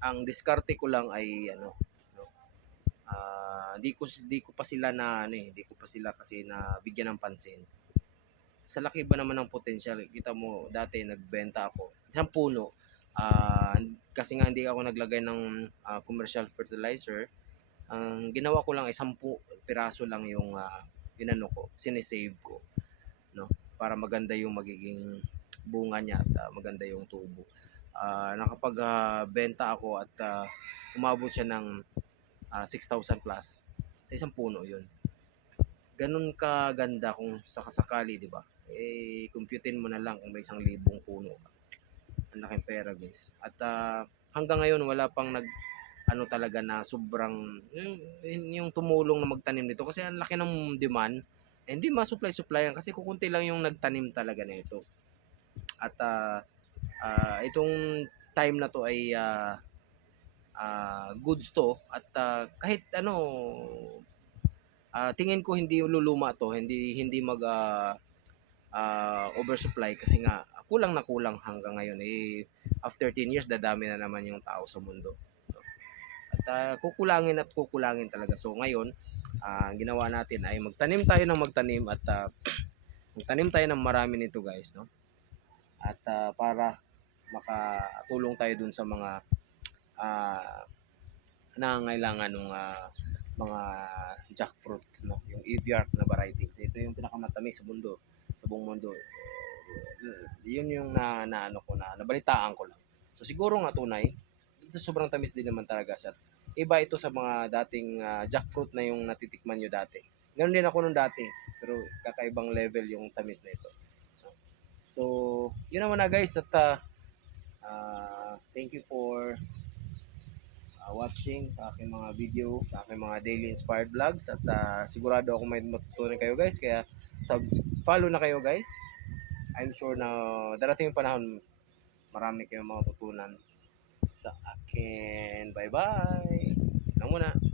ang diskarte ko lang ay ano no, ah, di ko di ko pa sila na ano eh, di ko pa sila kasi na bigyan ng pansin. Sa laki ba naman ng potensyal, kita mo dati nagbenta ako isang puno. ah, kasi nga hindi ako naglagay ng ah, commercial fertilizer. Ang ginawa ko lang ay 10 piraso lang yung ah, inano ko, sinisave ko, no? Para maganda yung magiging bunga niya at ah, maganda yung tubo. Ah, nakapag-benta ako at ah, umabot siya ng ah, 6,000 plus sa isang puno yun. Ganun kaganda kung sakasakali, di ba? Eh, computein mo na lang kung may isang libong puno. Ang laking pera, guys. At ah, hanggang ngayon, wala pang nag ano talaga na sobrang yung, yung tumulong na magtanim nito kasi ang laki ng demand eh, hindi ma-supply-supply yan kasi kukunti lang yung nagtanim talaga nito. At ah, ah, itong time na to ay ah, ah, goods to at ah, kahit ano ah, tingin ko hindi luluma to, hindi hindi mag ah, ah, oversupply kasi nga kulang na kulang hanggang ngayon eh after 10 years dadami na naman yung tao sa mundo. At ah, kukulangin at kukulangin talaga. So ngayon, ah, ang ginawa natin ay magtanim tayo ng magtanim at ah, magtanim tayo ng marami nito guys, no? At ah, para makatulong tayo dun sa mga ah nangangailangan ng mga jackfruit, no? Yung Eviart na varieties. Ito yung pinakamatamis sa mundo, sa buong mundo. Uh, yun yung na, na ano ko na nabalitaan ko lang. So siguro nga tunay, ito sobrang tamis din naman talaga siya. Iba ito sa mga dating ah, jackfruit na yung natitikman nyo dati. Ganun din ako nung dati, pero kakaibang level yung tamis na ito. So, yun naman na guys at ah, ah, thank you for ah, watching sa aking mga video, sa aking mga daily inspired vlogs at ah, sigurado ako may matutunan kayo guys kaya subs follow na kayo guys. I'm sure na darating yung panahon marami kayong matutunan sa akin. Bye bye. Lang muna.